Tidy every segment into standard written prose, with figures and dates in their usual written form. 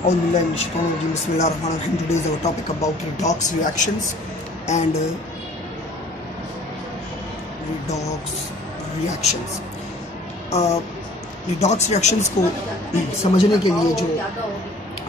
Bismillahirrahmanirrahim. Today is our topic about redox reactions and redox reactions. redox reactions को समझने के लिए जो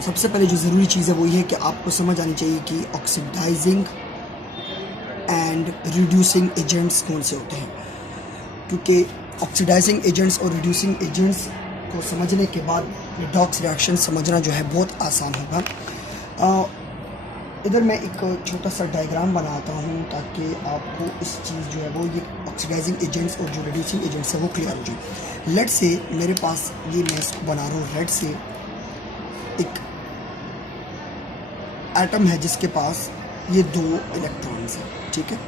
सबसे पहले जो ज़रूरी चीज़ है वो ये है कि आपको समझ आनी चाहिए कि ऑक्सीडाइजिंग एंड रिड्यूसिंग एजेंट्स कौन से होते हैं, क्योंकि ऑक्सीडाइजिंग एजेंट्स और रिड्यूसिंग एजेंट्स को समझने के बाद रिडॉक्स रिएक्शन समझना जो है बहुत आसान होगा। इधर मैं एक छोटा सा डायग्राम बनाता हूँ ताकि आपको इस चीज़ जो है वो ये ऑक्सीडाइजिंग एजेंट्स और जो रिड्यूसिंग एजेंट्स है वो क्लियर हो जाए। लेट से मेरे पास ये मैं इसको बना रहा हूँ रेड से एक एटम है जिसके पास ये 2 इलेक्ट्रॉन्स हैं, ठीक है।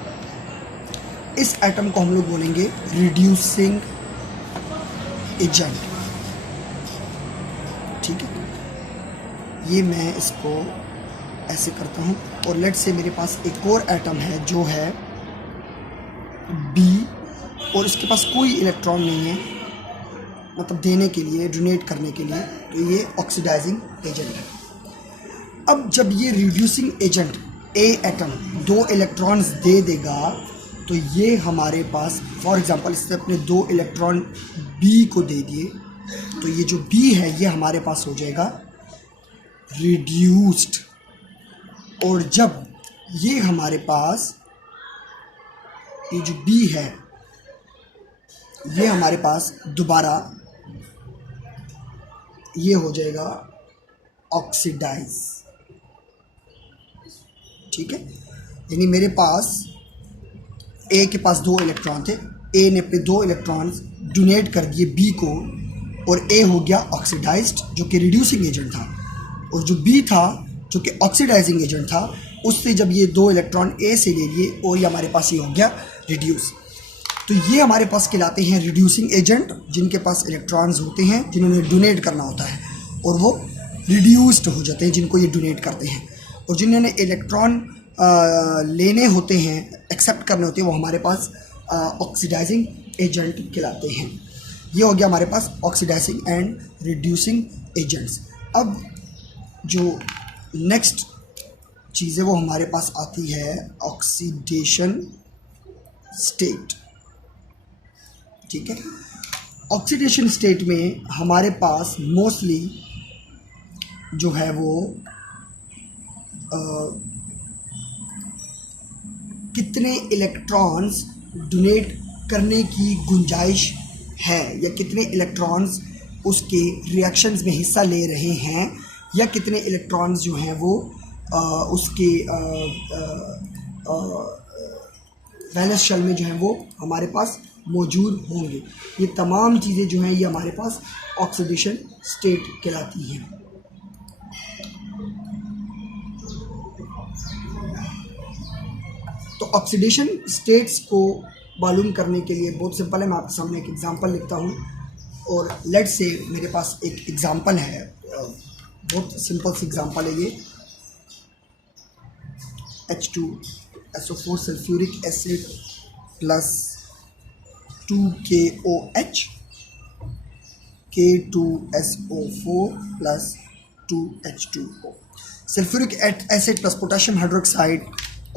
इस एटम को हम लोग बोलेंगे रिड्यूसिंग एजेंट, ठीक है। ये मैं इसको ऐसे करता हूँ और लेट से मेरे पास एक और एटम है जो है B और इसके पास कोई इलेक्ट्रॉन नहीं है, मतलब देने के लिए, डोनेट करने के लिए, तो ये ऑक्सीडाइजिंग एजेंट है। अब जब ये reducing agent A atom 2 electrons they देगा तो ये हमारे पास फॉर एग्जांपल इसने अपने 2 इलेक्ट्रॉन B को दे दिए, तो ये जो B है ये हमारे पास हो जाएगा रिड्यूस्ड। और जब ये हमारे पास ये जो B है ये हमारे पास दोबारा ये हो जाएगा ऑक्सीडाइज, ठीक है। यानी मेरे पास A के पास 2 इलेक्ट्रॉन थे, A ने अपने 2 इलेक्ट्रॉन्स डोनेट कर दिए B को और A हो गया ऑक्सीडाइज्ड जो कि रिड्यूसिंग एजेंट था, और जो B था जो कि ऑक्सीडाइजिंग एजेंट था उससे जब ये 2 इलेक्ट्रॉन A से ले लिए और ये हमारे पास ये हो गया रिड्यूस। तो ये हमारे पास कहलाते हैं रिड्यूसिंग एजेंट जिनके पास इलेक्ट्रॉन्स होते हैं जिन्होंने डोनेट करना होता है और वो रिड्यूस्ड हो जाते हैं जिनको ये डोनेट करते हैं, और जिन्होंने इलेक्ट्रॉन लेने होते हैं, एक्सेप्ट करने होते हैं, वो हमारे पास ऑक्सीडाइजिंग एजेंट कहलाते हैं। ये हो गया हमारे पास ऑक्सीडाइजिंग एंड रिड्यूसिंग एजेंट्स। अब जो नेक्स्ट चीज़ है वो हमारे पास आती है ऑक्सीडेशन स्टेट, ठीक है। ऑक्सीडेशन स्टेट में हमारे पास मोस्टली जो है वो कितने इलेक्ट्रॉन्स डोनेट करने की गुंजाइश है या कितने इलेक्ट्रॉन्स उसके रिएक्शंस में हिस्सा ले रहे हैं या कितने इलेक्ट्रॉन्स जो हैं वो उसके वैलेंस शेल में जो है वो हमारे पास मौजूद होंगे। ये तमाम चीज़ें जो हैं ये हमारे पास ऑक्सीडेशन स्टेट कहलाती हैं। तो ऑक्सीडेशन स्टेट्स को मालूम करने के लिए बहुत सिंपल है, मैं आपके सामने एक एग्जांपल लिखता हूँ और लेट से मेरे पास एक एग्जांपल है, बहुत सिंपल सी एग्जांपल है ये H2SO4 sulphuric acid plus 2KOH K2SO4 plus 2H2O। Sulphuric acid plus potassium hydroxide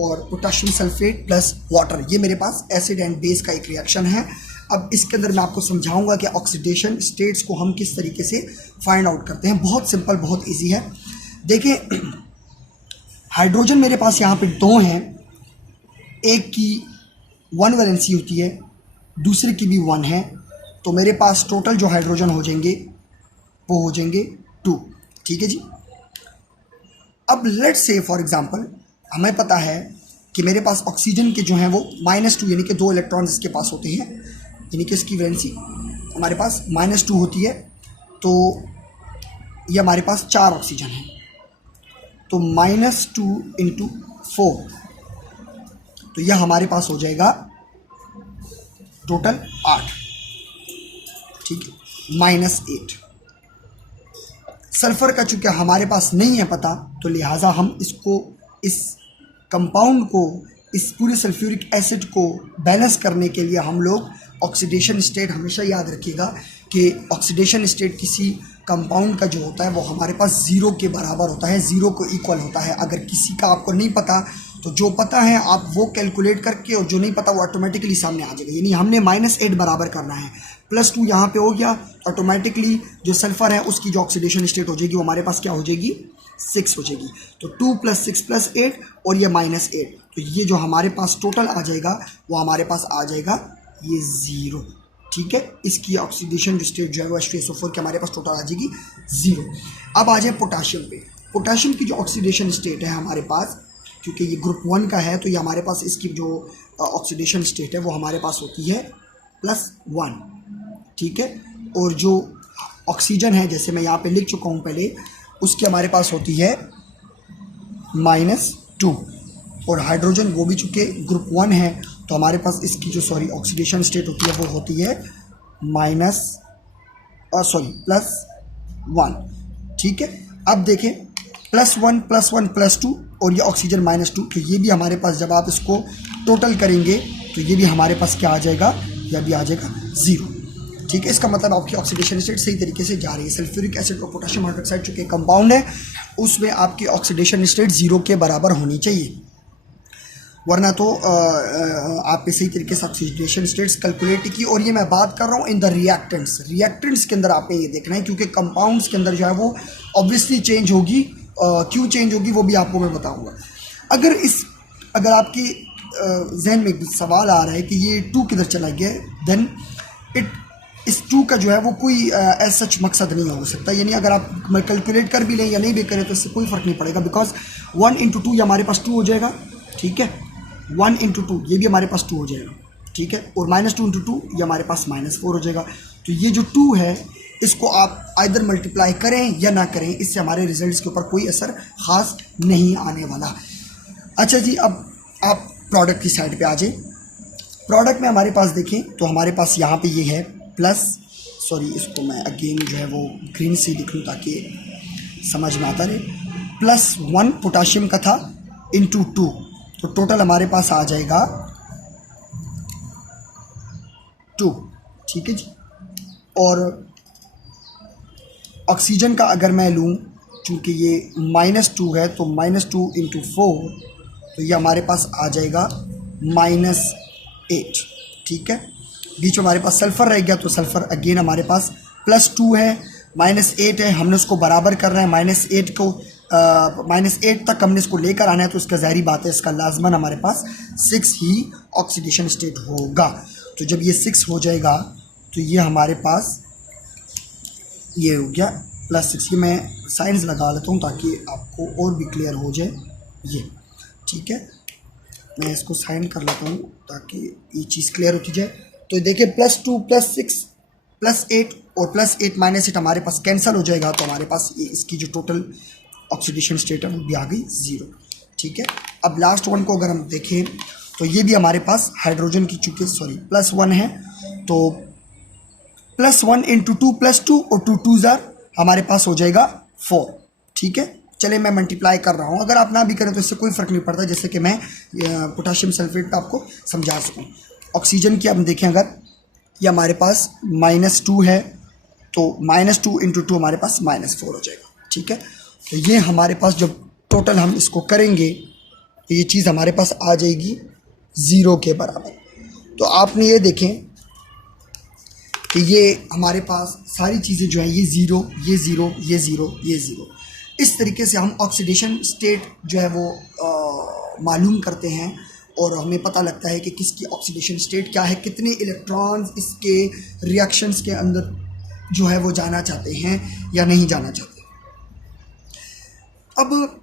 और पोटेशियम सल्फेट प्लस वाटर, ये मेरे पास एसिड एंड बेस का एक रिएक्शन है। अब इसके अंदर मैं आपको समझाऊंगा कि ऑक्सीडेशन स्टेट्स को हम किस तरीके से फाइंड आउट करते हैं। बहुत सिंपल, बहुत इजी है। देखिए हाइड्रोजन मेरे पास यहाँ पे 2 हैं, एक की 1 वैलेंसी होती है, दूसरे की भी 1 है, तो मेरे पास टोटल जो हाइड्रोजन हो जाएंगे वो हो जाएंगे 2, ठीक है जी। अब लेट्स से फॉर एग्जांपल हमें पता है कि मेरे पास ऑक्सीजन के जो हैं वो -2 यानी कि 2 इलेक्ट्रॉन्स इसके पास होते हैं, यानी कि इसकी वैलेंसी हमारे पास -2 होती है, तो ये हमारे पास 4 ऑक्सीजन है, तो -2 × 4, तो यह हमारे पास हो जाएगा टोटल 8, ठीक है, -8। सल्फर का चूँकि हमारे पास नहीं है पता, तो लिहाजा हम इसको, इस कंपाउंड को, इस पूरे सल्फ्यूरिक एसिड को बैलेंस करने के लिए हम लोग ऑक्सीडेशन स्टेट, हमेशा याद रखिएगा कि ऑक्सीडेशन स्टेट किसी कंपाउंड का जो होता है वो हमारे पास ज़ीरो के बराबर होता है, ज़ीरो को इक्वल होता है। अगर किसी का आपको नहीं पता तो जो पता है आप वो कैलकुलेट करके, और जो नहीं पता वो ऑटोमेटिकली सामने आ जाएगा। यानी हमने -8 बराबर करना है, +2 यहाँ पे हो गया, ऑटोमेटिकली जो सल्फ़र है उसकी जो ऑक्सीडेशन स्टेट हो जाएगी वो हमारे पास क्या हो जाएगी, 6 हो जाएगी। तो 2 + 6 + 8 और ये -8, तो ये जो हमारे पास टोटल आ जाएगा वो हमारे पास आ जाएगा ये 0। ठीक है, इसकी ऑक्सीडेशन स्टेट जो है वो H2SO4 की हमारे पास टोटल आ जाएगी 0। अब आ जाए पोटाशियम पे। पोटाशियम की जो ऑक्सीडेशन स्टेट है हमारे पास, क्योंकि ये ग्रुप 1 का है तो ये हमारे पास इसकी जो ऑक्सीडेशन स्टेट है वो हमारे पास होती है +1। ठीक है, और जो ऑक्सीजन है जैसे मैं यहाँ पे लिख चुका हूँ पहले, उसकी हमारे पास होती है -2। और हाइड्रोजन वो भी चूँकि ग्रुप 1 है तो हमारे पास इसकी जो ऑक्सीडेशन स्टेट होती है वो होती है +1। ठीक है, अब देखें +1 +1 +2 और ये ऑक्सीजन -2, तो ये भी हमारे पास जब आप इसको टोटल करेंगे तो ये भी हमारे पास क्या आ जाएगा, यह भी आ जाएगा 0। ठीक है, इसका मतलब आपकी ऑक्सीडेशन स्टेट सही तरीके से जा रही है। सल्फ्यूरिक एसिड और पोटेशियम हाइड्रोक्साइड चूँकि कंपाउंड है उसमें आपकी ऑक्सीडेशन स्टेट 0 के बराबर होनी चाहिए, वरना तो आपने सही तरीके से ऑक्सीडेशन स्टेट्स कैलकुलेट की। और ये मैं बात कर रहा हूँ इन द रिएक्टेंट्स के अंदर आपने ये देखना है, क्योंकि कंपाउंड्स के अंदर जो है वो ऑब्वियसली चेंज होगी। क्यों चेंज होगी वो भी आपको मैं बताऊँगा। अगर आपकी जहन में सवाल आ रहा है कि ये 2 किधर चला गया, देन इस 2 का जो है वो कोई ऐसा सच मकसद नहीं हो सकता। यानी अगर आप कैलकुलेट कर भी लें या नहीं भी करें तो इससे कोई फ़र्क नहीं पड़ेगा, बिकॉज 1 × 2 ये हमारे पास 2 हो जाएगा। ठीक है, 1 × 2 ये भी हमारे पास 2 हो जाएगा। ठीक है, और -2 × 2 ये हमारे पास -4 हो जाएगा। तो ये जो 2 है इसको आप आइदर मल्टीप्लाई करें या ना करें, इससे हमारे रिजल्ट्स के ऊपर कोई असर ख़ास नहीं आने वाला। अच्छा जी, अब आप प्रोडक्ट की साइड पे आ जाए। प्रोडक्ट में हमारे पास देखें तो हमारे पास यहाँ पे ये है इसको मैं अगेन जो है वो ग्रीन से लिख लूँ ताकि समझ में आता रहे। +1 पोटाशियम का था × 2, तो टोटल हमारे पास आ जाएगा 2। ठीक है जी, और ऑक्सीजन का अगर मैं लूँ, चूँकि ये -2 है तो -2 × 4, तो ये हमारे पास आ जाएगा -8। ठीक है, बीच में हमारे पास सल्फ़र रह गया तो सल्फ़र अगेन हमारे पास +2 है, -8 है, हमने उसको बराबर करना है। -8 तक हमने इसको लेकर आना है, तो इसका ज़ाहिरी बात है इसका लाजमन हमारे पास 6 ही ऑक्सीडेशन स्टेट होगा। तो जब ये 6 हो जाएगा तो ये हमारे पास ये हो गया +6। ये मैं साइंस लगा लेता हूँ ताकि आपको और भी क्लियर हो जाए ये। ठीक है, मैं इसको साइन कर लेता हूँ ताकि ये चीज़ क्लियर होती जाए। तो देखिए +2 +6 +8 और +8 -8 हमारे पास कैंसिल हो जाएगा, तो हमारे पास ये इसकी जो टोटल ऑक्सीडेशन स्टेट है वो भी आ गई 0। ठीक है, अब लास्ट वन को अगर हम देखें तो ये भी हमारे पास हाइड्रोजन की चूँकि +1 है, तो +1 × 2 +2 और 2 2s हमारे पास हो जाएगा 4। ठीक है, चले मैं मल्टीप्लाई कर रहा हूँ, अगर आप ना भी करें तो इससे कोई फ़र्क नहीं पड़ता, जैसे कि मैं पोटाशियम सल्फेट का आपको समझा सकूँ। ऑक्सीजन की हम देखें, अगर ये हमारे पास -2 है तो -2 × 2 हमारे पास -4 हो जाएगा। ठीक है, तो ये हमारे पास जब टोटल हम इसको करेंगे तो ये चीज़ हमारे पास आ जाएगी 0 के बराबर। तो आपने ये देखें कि ये हमारे पास सारी चीज़ें जो हैं ये 0 ये 0 ये 0 ये 0, इस तरीके से हम ऑक्सीडेशन स्टेट जो है वो मालूम करते हैं और हमें पता लगता है कि किसकी ऑक्सीडेशन स्टेट क्या है, कितने इलेक्ट्रॉन्स इसके रिएक्शंस के अंदर जो है वो जाना चाहते हैं या नहीं जाना चाहते। अब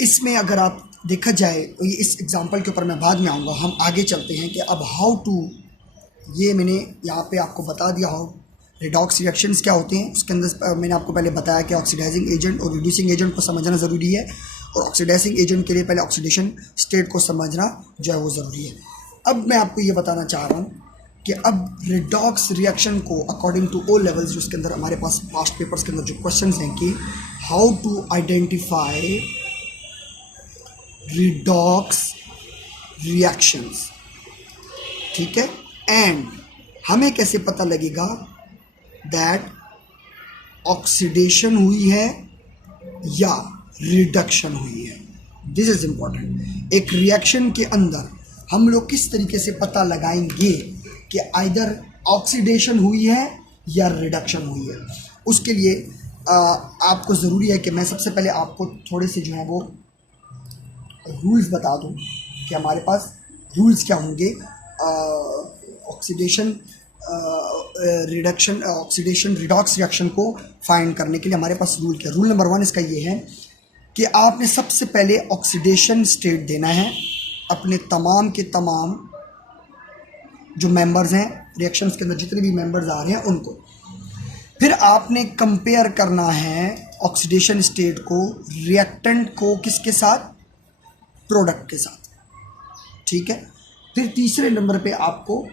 इसमें अगर आप देखा जाए तो ये इस एग्जांपल के ऊपर मैं बाद में आऊँगा, हम आगे चलते हैं कि अब हाउ टू, ये मैंने यहाँ पे आपको बता दिया हो रिडॉक्स रिएक्शंस क्या होते हैं। उसके अंदर मैंने आपको पहले बताया कि ऑक्सीडाइजिंग एजेंट और रिड्यूसिंग एजेंट को समझना ज़रूरी है, और ऑक्सीडाइजिंग एजेंट के लिए पहले ऑक्सीडेशन स्टेट को समझना जो है वो ज़रूरी है। अब मैं आपको ये बताना चाह रहा हूँ कि अब रिडॉक्स रिएक्शन को अकॉर्डिंग टू ओ लेवल्स, जो उसके अंदर हमारे पास पास्ट पेपर्स के अंदर जो क्वेश्चंस हैं कि how to identify redox reactions. ठीक है, एंड हमें कैसे पता लगेगा दैट ऑक्सीडेशन हुई है या रिडक्शन हुई है। This is important. एक रिएक्शन के अंदर हम लोग किस तरीके से पता लगाएंगे कि आइदर ऑक्सीडेशन हुई है या रिडक्शन हुई है। उसके लिए आपको ज़रूरी है कि मैं सबसे पहले आपको थोड़े से जो है वो रूल्स बता दूं कि हमारे पास रूल्स क्या होंगे oxidation reduction oxidation redox reaction को फाइंड करने के लिए हमारे पास रूल क्या। रूल नंबर 1 इसका ये है कि आपने सबसे पहले ऑक्सीडेशन स्टेट देना है अपने तमाम के तमाम जो मेंबर्स हैं रिएक्शंस के अंदर, जितने भी मेंबर्स आ रहे हैं उनको। फिर आपने कंपेयर करना है ऑक्सीडेशन स्टेट को रिएक्टेंट को किसके साथ, प्रोडक्ट के साथ, ठीक है। फिर तीसरे नंबर पे आपको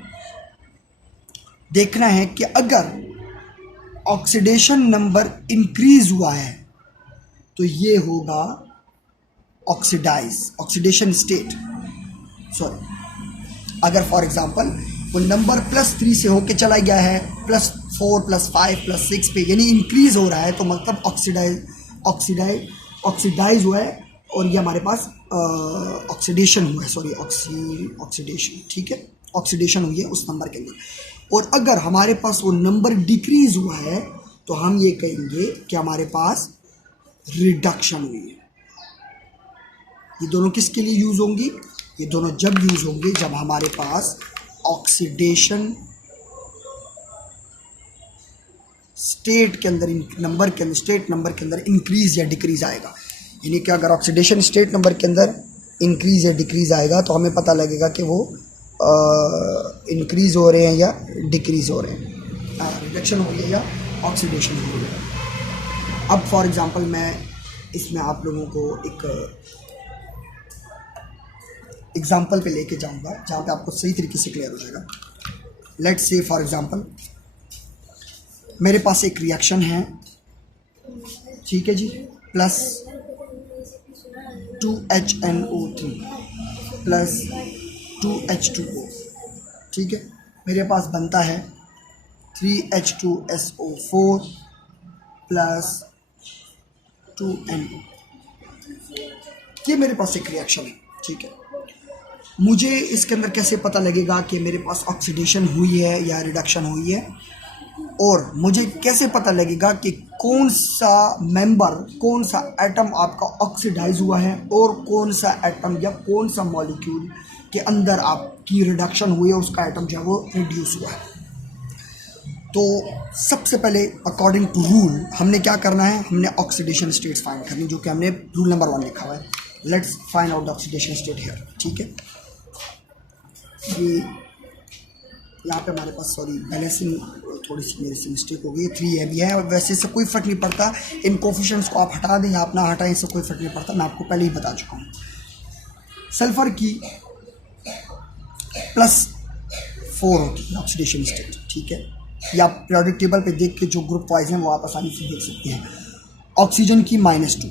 देखना है कि अगर ऑक्सीडेशन नंबर इंक्रीज हुआ है तो ये होगा ऑक्सीडेशन स्टेट। सॉरी, अगर फॉर एग्जांपल वो नंबर +3 से होके चला गया है +4 +5 +6 पे, यानी इंक्रीज हो रहा है, तो मतलब ऑक्सीडाइज हुआ है और ये हमारे पास ऑक्सीडेशन हुआ है, सॉरी ऑक्सीडेशन, ठीक है, ऑक्सीडेशन हुई है उस नंबर के अंदर। और अगर हमारे पास वो नंबर डिक्रीज हुआ है तो हम ये कहेंगे कि हमारे पास रिडक्शन हुई है। ये दोनों किसके लिए यूज होंगी, ये दोनों जब यूज होंगे जब हमारे पास ऑक्सीडेशन स्टेट के अंदर स्टेट नंबर के अंदर इंक्रीज या डिक्रीज आएगा। यानी कि अगर ऑक्सीडेशन स्टेट नंबर के अंदर इंक्रीज या डिक्रीज आएगा तो हमें पता लगेगा कि वो इंक्रीज हो रहे हैं या डिक्रीज हो रहे हैं, रिडक्शन हो रही है या ऑक्सीडेशन हो रही है। अब फॉर एग्जांपल मैं इसमें आप लोगों को एक एग्जांपल पे लेके जाऊंगा जहाँ पे आपको सही तरीके से क्लियर हो जाएगा। लेट्स से फॉर एग्जांपल मेरे पास एक रिएक्शन है, ठीक है जी, +2HNO3 +2H2O, ठीक है। मेरे पास बनता है 3H2SO4 +2NO। ये मेरे पास एक रिएक्शन है, ठीक है। मुझे इसके अंदर कैसे पता लगेगा कि मेरे पास ऑक्सीडेशन हुई है या रिडक्शन हुई है, और मुझे कैसे पता लगेगा कि कौन सा मेंबर, कौन सा एटम आपका ऑक्सीडाइज हुआ है और कौन सा एटम या कौन सा मॉलिक्यूल के अंदर आपकी रिडक्शन हुई है, उसका एटम जो है वो रिड्यूस हुआ है। तो सबसे पहले अकॉर्डिंग टू रूल हमने क्या करना है, हमने ऑक्सीडेशन स्टेट्स फाइंड करनी, जो कि हमने रूल नंबर 1 लिखा हुआ है। Let's find out the oxidation state here, ठीक है। ये यहाँ पे हमारे पास, सॉरी बैलेंसिंग थोड़ी सी मेरे से मिस्टेक हो गई, 3 है भी है, और वैसे से कोई फ़र्क नहीं पड़ता, इन कोफिशिएंट्स को आप हटा दें या आप ना हटाएं, इससे कोई फ़र्क नहीं पड़ता, मैं आपको पहले ही बता चुका हूँ। सल्फर की +4 होती है ऑक्सीडेशन स्टेट, ठीक है। या आप पीरियोडिक टेबल पे देख के जो ग्रुप वाइज हैं वो आप आसानी से देख सकते हैं। ऑक्सीजन की -2,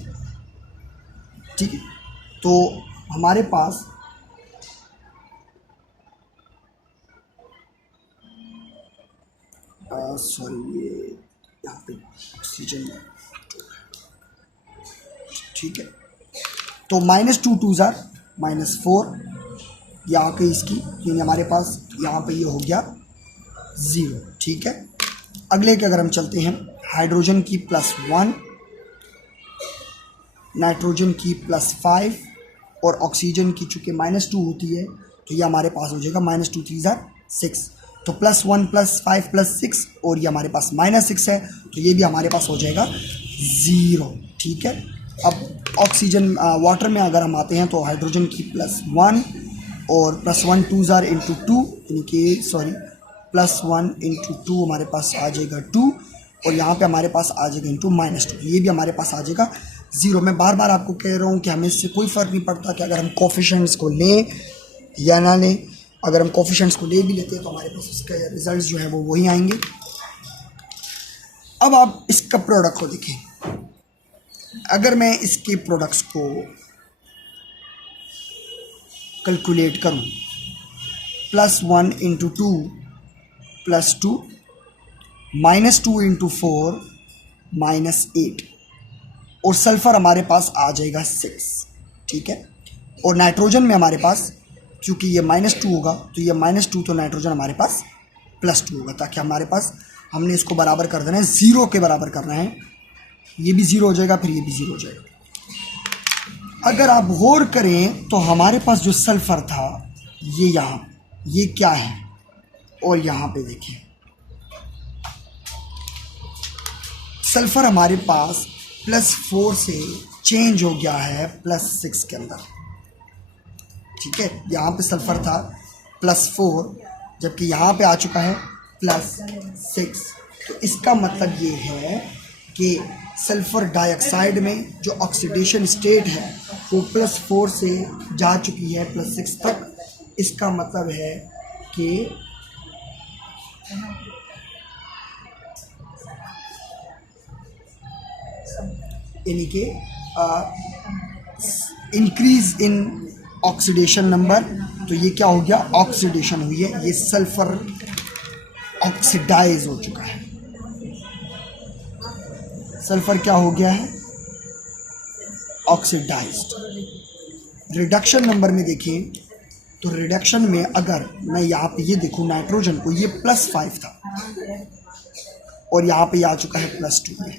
ठीक है। तो हमारे पास सॉरी ये यहाँ पे ऑक्सीजन, ठीक है। तो -2 2s are -4, यहाँ पे इसकी, यानी हमारे पास यहाँ पे ये हो गया 0, ठीक है। अगले के अगर हम चलते हैं, हाइड्रोजन की +1, नाइट्रोजन की +5 और ऑक्सीजन की चूँकि -2 होती है तो ये हमारे पास हो जाएगा -2 3s are 6, तो +1 +5 +6 और ये हमारे पास -6 है, तो ये भी हमारे पास हो जाएगा 0, ठीक है। अब ऑक्सीजन वाटर में अगर हम आते हैं तो हाइड्रोजन की +1 और +1 2s are into 2, यानी कि सॉरी +1 into 2 हमारे पास आ जाएगा 2, और यहाँ पे हमारे पास आ जाएगा into -2, ये भी हमारे पास आ जाएगा 0। मैं बार बार आपको कह रहा हूँ कि हमें इससे कोई फ़र्क नहीं पड़ता कि अगर हम कोफिशिएंट्स को लें या ना लें। अगर हम कोफिशिएंट्स को ले भी लेते हैं तो हमारे पास इसका रिजल्ट जो है वो वही आएंगे। अब आप इसका प्रोडक्ट को देखें, अगर मैं इसके प्रोडक्ट्स को कैलकुलेट करूं, +1 into 2 +2, -2 into 4 -8 और सल्फ़र हमारे पास आ जाएगा 6, ठीक है। और नाइट्रोजन में हमारे पास, क्योंकि ये -2 होगा तो ये -2, तो नाइट्रोजन हमारे पास +2 होगा, ताकि हमारे पास, हमने इसको बराबर कर देना है, 0 के बराबर करना है। ये भी 0 हो जाएगा, फिर ये भी 0 हो जाएगा। अगर आप गौर करें तो हमारे पास जो सल्फ़र था ये यहाँ, ये क्या है, और यहाँ पे देखिए सल्फ़र हमारे पास +4 से चेंज हो गया है +6 के अंदर, ठीक है। यहाँ पे सल्फ़र था +4, जबकि यहाँ पे आ चुका है +6। तो इसका मतलब ये है कि सल्फ़र डाइऑक्साइड में जो ऑक्सीडेशन स्टेट है वो +4 से जा चुकी है +6 तक। इसका मतलब है कि यानी कि इंक्रीज इन ऑक्सीडेशन नंबर, तो ये क्या हो गया, ऑक्सीडेशन हुई है, ये सल्फ़र ऑक्सीडाइज हो चुका है। सल्फ़र क्या हो गया है, ऑक्सीडाइज्ड। रिडक्शन नंबर में देखें तो रिडक्शन में अगर मैं यहाँ पे ये देखूँ नाइट्रोजन को, ये +5 था और यहाँ पे आ चुका है +2 में,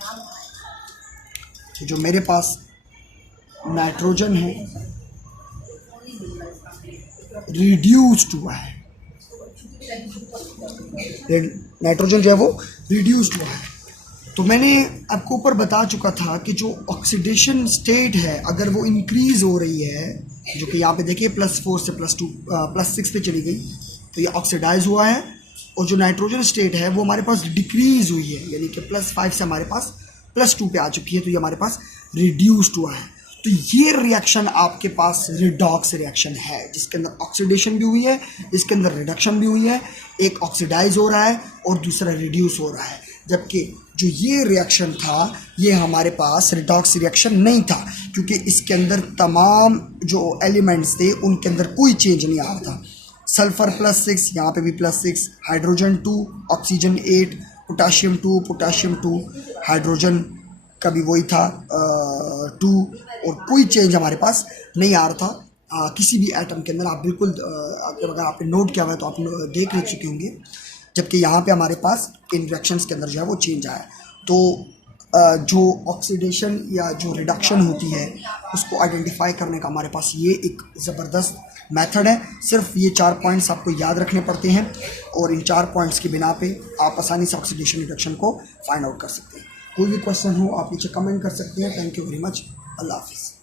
तो जो मेरे पास नाइट्रोजन है रिड्यूस्ड हुआ है, नाइट्रोजन जो है वो रिड्यूस्ड हुआ है। तो मैंने आपको ऊपर बता चुका था कि जो ऑक्सीडेशन स्टेट है अगर वो इंक्रीज़ हो रही है, जो कि यहाँ पे देखिए +4 से +6 पे चली गई, तो ये ऑक्सीडाइज हुआ है। और जो नाइट्रोजन स्टेट है वो हमारे पास डिक्रीज़ हुई है, यानी कि +5 से हमारे पास +2 पे आ चुकी है, तो ये हमारे पास रिड्यूस्ड हुआ है। तो ये रिएक्शन आपके पास रिडॉक्स रिएक्शन है, जिसके अंदर ऑक्सीडेशन भी हुई है, इसके अंदर रिडक्शन भी हुई है। एक ऑक्सीडाइज हो रहा है और दूसरा रिड्यूस हो रहा है, जबकि जो ये रिएक्शन था ये हमारे पास रिडॉक्स रिएक्शन नहीं था, क्योंकि इसके अंदर तमाम जो एलिमेंट्स थे उनके अंदर कोई चेंज नहीं आ रहा था। सल्फ़र +6, यहाँ पे भी +6, hydrogen 2, oxygen 8, potassium 2, potassium 2, hydrogen का भी वही था 2, और कोई चेंज हमारे पास नहीं आ रहा था किसी भी एटम के अंदर। आप बिल्कुल अगर आपने नोट किया हुआ है तो आप देख ले चुके होंगे। जबकि यहाँ पे हमारे पास इन रिएक्शंस के अंदर जो है वो चेंज आया। तो जो ऑक्सीडेशन या जो रिडक्शन होती है उसको आइडेंटिफाई करने का हमारे पास ये एक ज़बरदस्त मेथड है। सिर्फ ये 4 पॉइंट्स आपको याद रखने पड़ते हैं और इन 4 पॉइंट्स की बिना पे आप आसानी से ऑक्सीडेशन रिडक्शन को फाइंड आउट कर सकते हैं। कोई भी क्वेश्चन हो आप नीचे कमेंट कर सकते हैं। Thank you very much. अल्लाह हाफिज़।